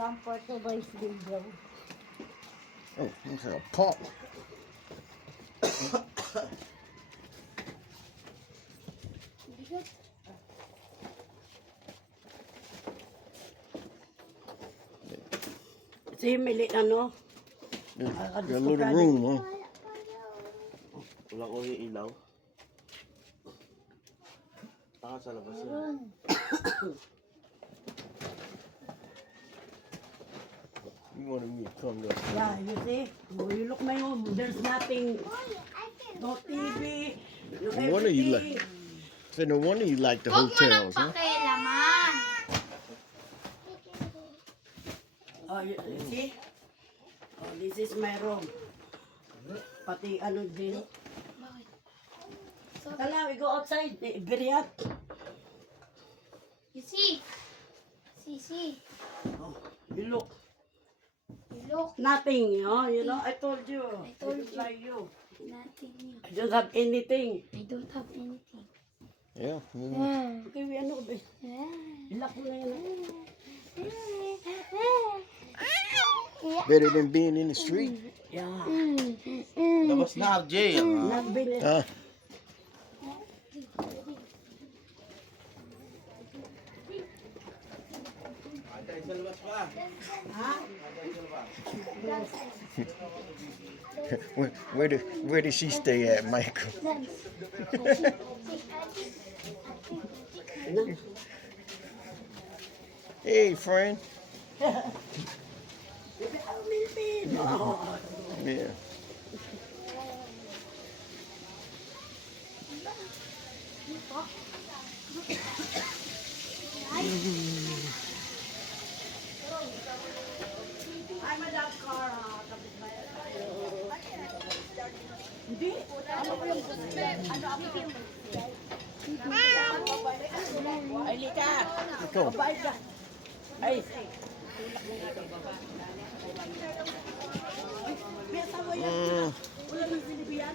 lang for today's video. Oh, looks like a pump. Si Mili, ano? Got a little room, huh? Wala ko yung ilaw. Taka sa labas yan. You wanted me to come there. Yeah, you see? Oh, you look my home. There's nothing. No TV. No No wonder you everything. So no wonder you like the Huwag mo nang hotels, huh? pakialaman. Oh, you see? Oh, this is my room. Pati ano din. Bakit? Tala, we go outside. Very hot. You see? See. Oh, you look. You look. Nothing, you know? I told you. I told It's you. like you. Nothing new. I don't have anything. I don't have anything. Yeah. Okay, we ano ba? Ilak mo na yun. Better than being in the street. Yeah. Labas na, RJ. Nagbili. Atay sa labas pa. Ha? Where did she stay at, Michael? Hey, friend. Yeah. Ay, Madam Cara. Hindi. Ano po yung ano ako? Ay, Lika. Go. Babae ka. Ay. May asawa yan. Wala nang sinibiyan.